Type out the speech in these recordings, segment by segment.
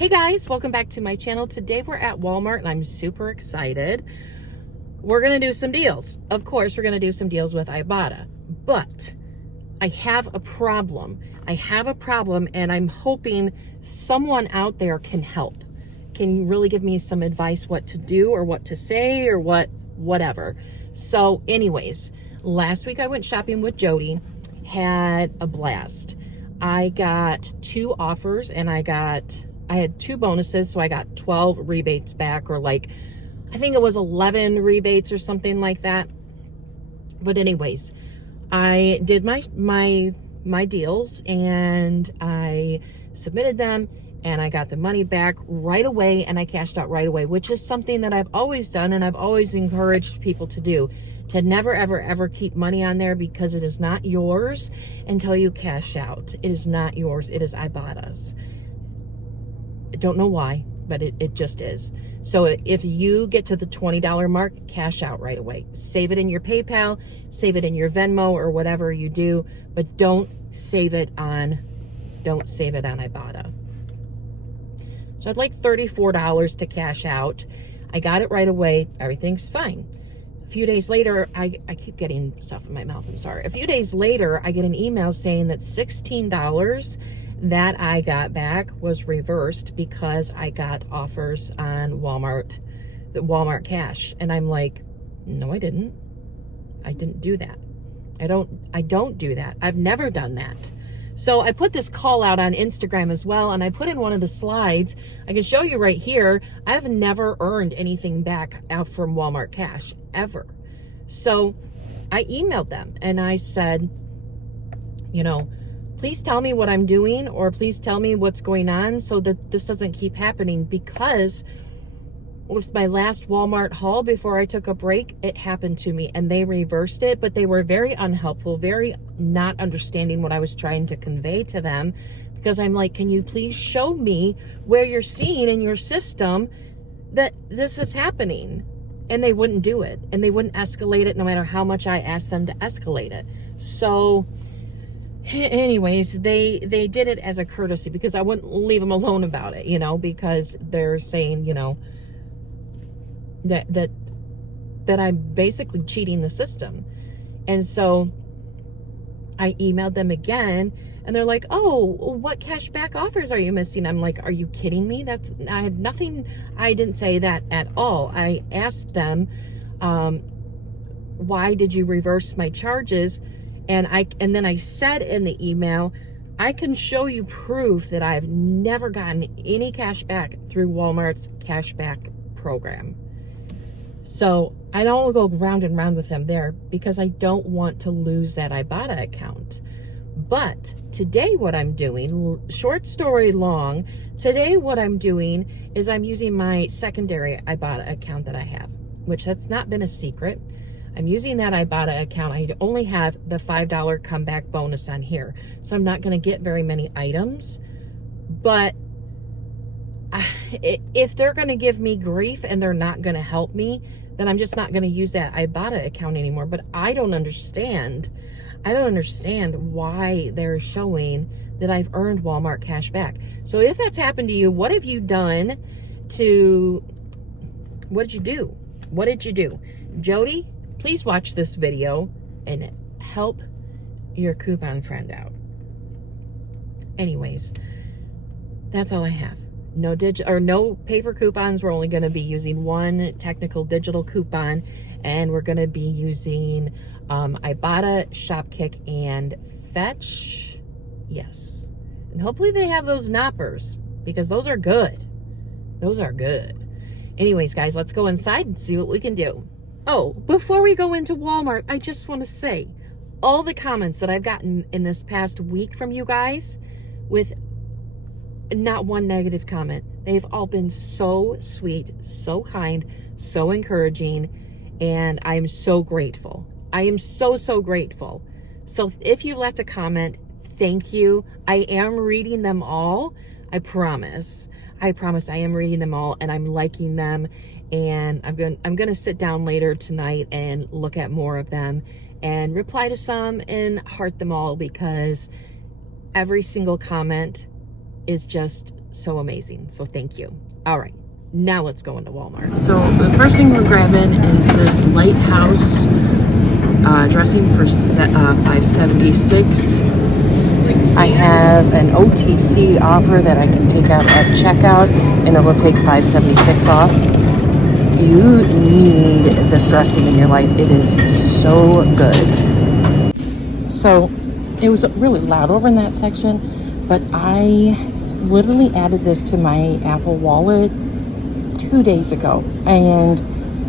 Hey guys, welcome back to my channel. Today we're at Walmart and I'm super excited. We're gonna do some deals. Of course, we're gonna do some deals with Ibotta, but I have a problem. And I'm hoping someone out there can help. Can you really give me some advice what to do or what to say or whatever. So anyways, last week I went shopping with Jody, had a blast. I got 2 offers and I had 2 bonuses, so I got 12 rebates back, or I think it was 11 rebates or something like that. But anyways, I did my deals and I submitted them and I got the money back right away and I cashed out right away, which is something that I've always done and I've always encouraged people to do, to never, ever, ever keep money on there because it is not yours until you cash out. It is not yours. It is Ibotta's. I don't know why, but it just is. So if you get to the $20 mark, cash out right away. Save it in your PayPal, save it in your Venmo or whatever you do, but don't save it on Ibotta. So I'd like $34 to cash out. I got it right away. Everything's fine. A few days later, I keep getting stuff in my mouth, I'm sorry. A few days later, I get an email saying that $16 that I got back was reversed because I got offers on the Walmart Cash. And I'm like, no, I didn't do that. I don't do that. I've never done that. So I put this call out on Instagram as well, and I put in one of the slides. I can show you right here. I've never earned anything back out from Walmart Cash, ever. So I emailed them and I said, please tell me what I'm doing, or please tell me what's going on so that this doesn't keep happening, because with my last Walmart haul before I took a break, it happened to me and they reversed it, but they were very unhelpful, very not understanding what I was trying to convey to them, because I'm like, can you please show me where you're seeing in your system that this is happening? And they wouldn't do it, and they wouldn't escalate it no matter how much I asked them to escalate it. So anyways, they did it as a courtesy because I wouldn't leave them alone about it, because they're saying, that I'm basically cheating the system. And so I emailed them again and they're like, oh, what cashback offers are you missing? I'm like, are you kidding me? I had nothing. I didn't say that at all. I asked them, why did you reverse my charges? And then I said in the email, I can show you proof that I've never gotten any cash back through Walmart's cashback program. So I don't go round and round with them there because I don't want to lose that Ibotta account. But today what I'm doing, short story long, today what I'm doing is I'm using my secondary Ibotta account that I have, which that's not been a secret. I'm using that Ibotta account. I only have the $5 comeback bonus on here. So I'm not going to get very many items. But if they're going to give me grief and they're not going to help me, then I'm just not going to use that Ibotta account anymore. But I don't understand why they're showing that I've earned Walmart cash back. So if that's happened to you, what have you done what did you do? What did you do? Jody, please watch this video and help your coupon friend out. Anyways, that's all I have. No paper coupons. We're only going to be using one technical digital coupon, and we're going to be using Ibotta, Shopkick, and Fetch. Yes. And hopefully they have those knoppers, because those are good. Those are good. Anyways, guys, let's go inside and see what we can do. Oh, before we go into Walmart, I just want to say all the comments that I've gotten in this past week from you guys with not one negative comment. They've all been so sweet, so kind, so encouraging, and I'm so grateful. I am so, so grateful. So if you left a comment, thank you. I am reading them all. I promise I am reading them all and I'm liking them, and I'm going to sit down later tonight and look at more of them and reply to some and heart them all, because every single comment is just so amazing. So thank you. All right, now let's go into Walmart. So the first thing we're grabbing is this Lighthouse dressing for $5.76. I have an OTC offer that I can take out at checkout, and it will take $5.76 off. You need this dressing in your life. It is so good. So it was really loud over in that section, but I literally added this to my Apple Wallet 2 days ago, and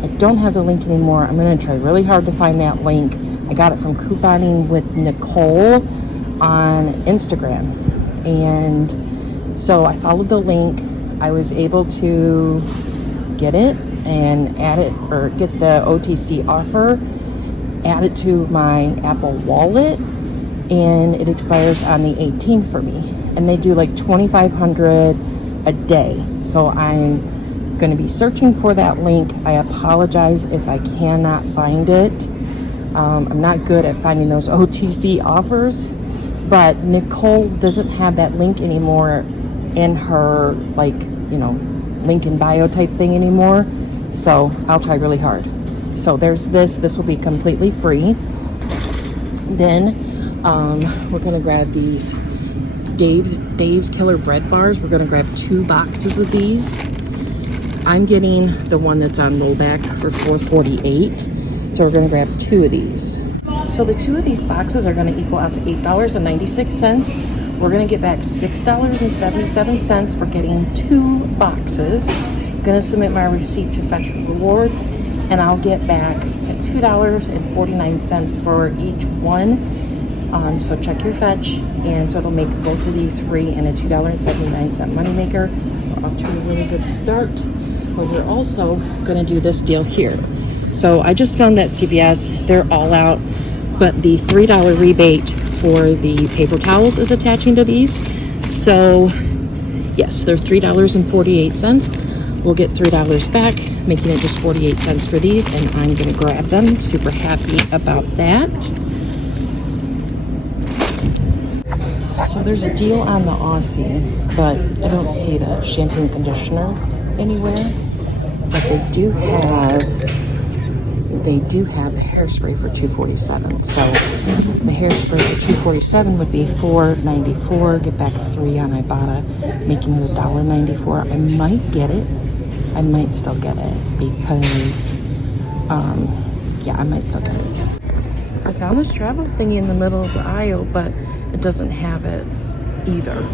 I don't have the link anymore. I'm going to try really hard to find that link. I got it from Couponing with Nicole on Instagram, and so I followed the link. I was able to get it and add it, or get the OTC offer, add it to my Apple Wallet, and it expires on the 18th for me. And they do like $2,500 a day. So I'm going to be searching for that link. I apologize if I cannot find it. I'm not good at finding those OTC offers, but Nicole doesn't have that link anymore in her, like, you know, link in bio type thing anymore. So I'll try really hard. So there's this will be completely free. Then we're gonna grab these Dave's Killer Bread Bars. We're gonna grab 2 boxes of these. I'm getting the one that's on rollback for $4.48. So we're gonna grab 2 of these. So the 2 of these boxes are gonna equal out to $8.96. We're gonna get back $6.77 for getting 2 boxes. I'm gonna submit my receipt to Fetch Rewards, and I'll get back $2.49 for each one. So check your Fetch, and so it'll make both of these free and a $2.79 moneymaker. We're off to a really good start, but we're also gonna do this deal here. So I just found that CVS, they're all out, but the $3 rebate for the paper towels is attaching to these. So yes, they're $3.48. We'll get $3 back, making it just 48 cents for these, and I'm gonna grab them. Super happy about that. So there's a deal on the Aussie, but I don't see the shampoo and conditioner anywhere. But they do have the hairspray for $2.47. So the hairspray for $2.47 would be $4.94. Get back 3 on Ibotta, making it $1.94. I might get it. I might still get it because, yeah, I might still get it. I found this travel thingy in the middle of the aisle, but it doesn't have it either.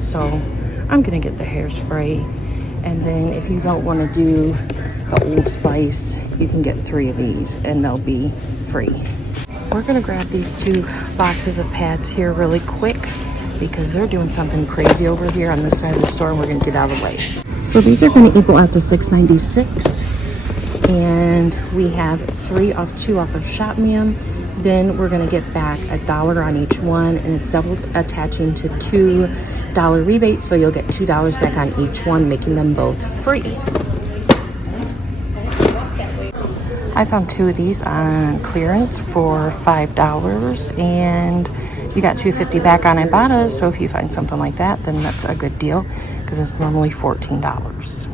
So I'm gonna get the hairspray. And then if you don't want to do the Old Spice, you can get 3 of these and they'll be free. We're gonna grab these 2 boxes of pads here really quick because they're doing something crazy over here on this side of the store, and we're gonna get out of the way. So these are gonna equal out to $6.96, and we have 2 off of Shop.with. Then we're gonna get back $1 on each one, and it's double attaching to $2 rebate, so you'll get $2 back on each one, making them both free. I found 2 of these on clearance for $5, and you got $2.50 back on Ibotta. So if you find something like that, then that's a good deal because it's normally $14.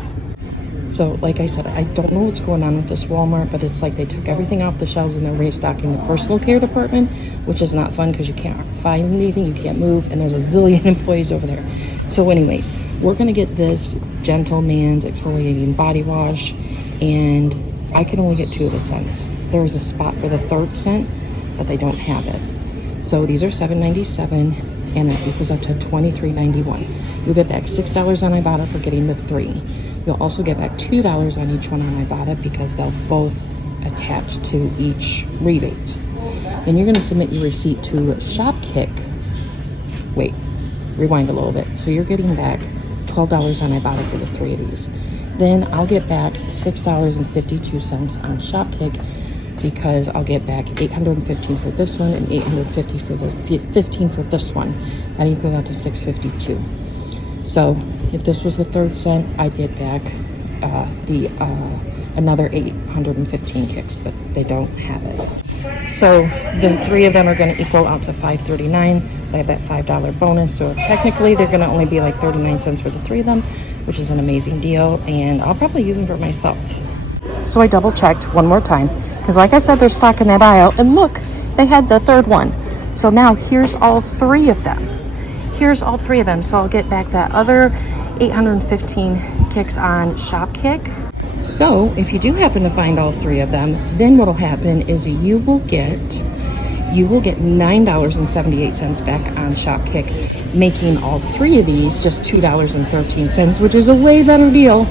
So like I said, I don't know what's going on with this Walmart, but it's like they took everything off the shelves and they're restocking the personal care department, which is not fun because you can't find anything, you can't move, and there's a zillion employees over there. So anyways, we're gonna get this Gentleman's exfoliating body wash, and I can only get 2 of the scents. There was a spot for the 3rd scent, but they don't have it. So these are $7.97, and it equals up to $23.91. You'll get back $6 on Ibotta for getting the 3. You'll also get back $2 on each one on Ibotta because they'll both attach to each rebate. Then you're going to submit your receipt to Shopkick. Wait, rewind a little bit. So you're getting back $12 on Ibotta for the 3 of these. Then I'll get back $6.52 on Shopkick because I'll get back $815 for this one and $850 for this, $15 for this one. That equals out to $652. So if this was the 3rd scent, I'd get back the another 815 kicks, but they don't have it. So the 3 of them are going to equal out to $5.39. I have that $5 bonus, so technically they're going to only be like 39 cents for the 3 of them, which is an amazing deal, and I'll probably use them for myself. So I double checked one more time, because like I said, they're stocked in that aisle, and look, they had the 3rd one. So now here's all 3 of them. Here's all 3 of them. So I'll get back that other 815 kicks on Shop Kick. So if you do happen to find all 3 of them, then what'll happen is you will get $9.78 back on Shop Kick, making all 3 of these just $2.13, which is a way better deal.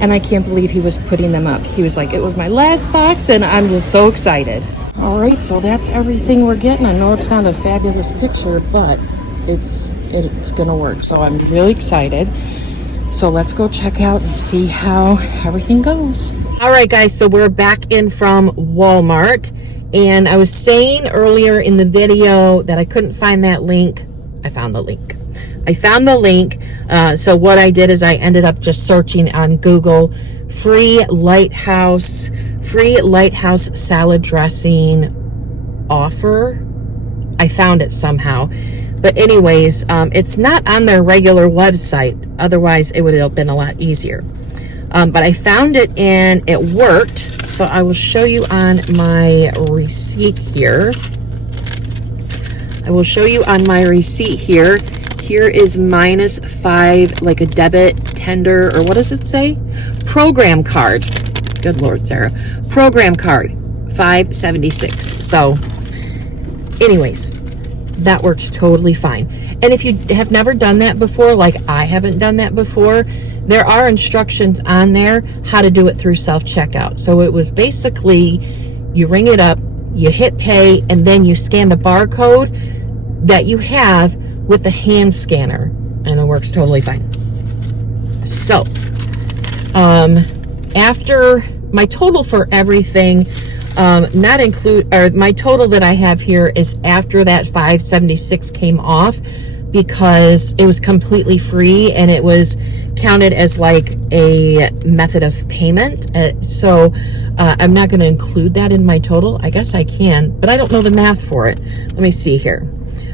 And I can't believe he was putting them up. He was like, it was my last box, and I'm just so excited. All right, so that's everything we're getting. I know it's not a fabulous picture, but it's gonna work. So I'm really excited. So let's go check out and see how everything goes. All right, guys, so we're back in from Walmart. And I was saying earlier in the video that I couldn't find that link. I found the link. So what I did is I ended up just searching on Google free lighthouse salad dressing offer. I found it somehow. But anyways, it's not on their regular website. Otherwise, it would have been a lot easier. But I found it and it worked. So I will show you on my receipt here. Here is -5, like a debit tender, or what does it say? Program card. Good Lord, Sarah. Program card, $5.76. So anyways, that works totally fine. And if you have never done that before, like I haven't done that before, there are instructions on there how to do it through self-checkout. So it was basically, you ring it up, you hit pay, and then you scan the barcode that you have with the hand scanner, and it works totally fine. So after my total for everything, my total that I have here is after that $5.76 came off, because it was completely free and it was counted as like a method of payment. So I'm not going to include that in my total. I guess I can, but I don't know the math for it. Let me see here.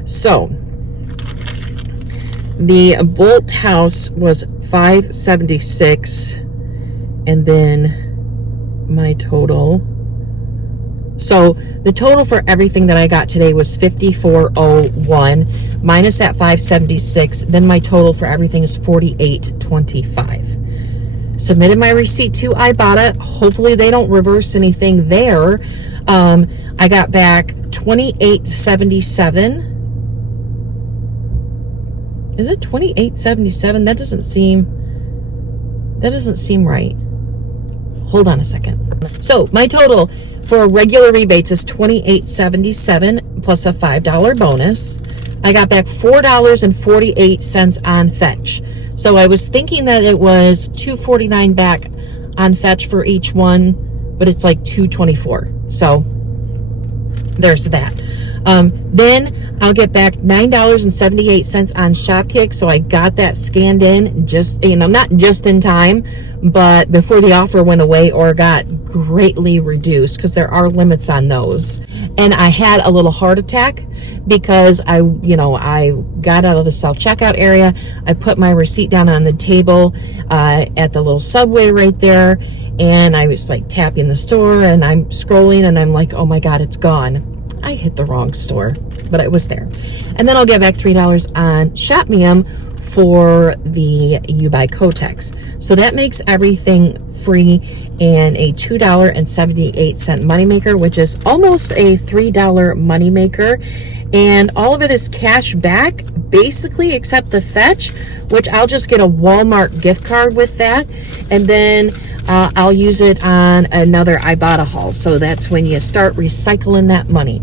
So the Bolt House was $5.76, and then my total. So the total for everything that I got today was $54.01 minus that $5.76. Then my total for everything is $48.25. Submitted my receipt to Ibotta. Hopefully they don't reverse anything there. I got back $28.77. Is it $28.77? That doesn't seem right. Hold on a second. So my total for regular rebates is $28.77 plus a $5 bonus. I got back $4.48 on Fetch. So I was thinking that it was $2.49 back on Fetch for each one, but it's like $2.24. So there's that. Then I'll get back $9.78 on Shopkick. So I got that scanned in just, not just in time, but before the offer went away or got greatly reduced, because there are limits on those. And I had a little heart attack because I got out of the self-checkout area. I put my receipt down on the table at the little Subway right there, and I was like tapping the store, and I'm scrolling, and I'm like, oh my God, it's gone. I hit the wrong store, but it was there. And then I'll get back $3 on Shopmium for the You Buy Kotex. So that makes everything free and a $2.78 moneymaker, which is almost a $3 moneymaker. And all of it is cash back, basically, except the Fetch, which I'll just get a Walmart gift card with that. And then I'll use it on another Ibotta haul. So that's when you start recycling that money.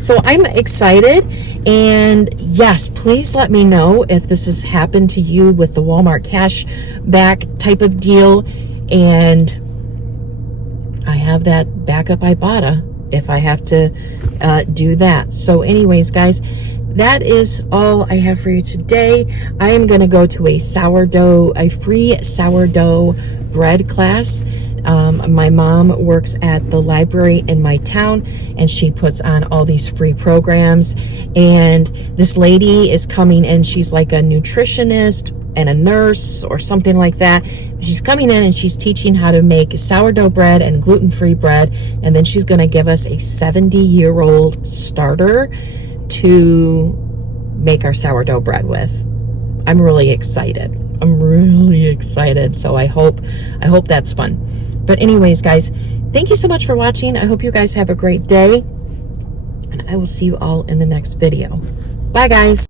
So I'm excited. And yes, please let me know if this has happened to you with the Walmart cash back type of deal. And I have that backup Ibotta if I have to do that. So anyways, guys, that is all I have for you today. I am going to go to a free sourdough bread class My mom works at the library in my town, and she puts on all these free programs. And this lady is coming in. She's like a nutritionist and a nurse or something like that. She's coming in and she's teaching how to make sourdough bread and gluten-free bread. And then she's going to give us a 70-year-old starter to make our sourdough bread with. I'm really excited. I'm really excited. So I hope that's fun. But anyways, guys, thank you so much for watching. I hope you guys have a great day, and I will see you all in the next video. Bye, guys.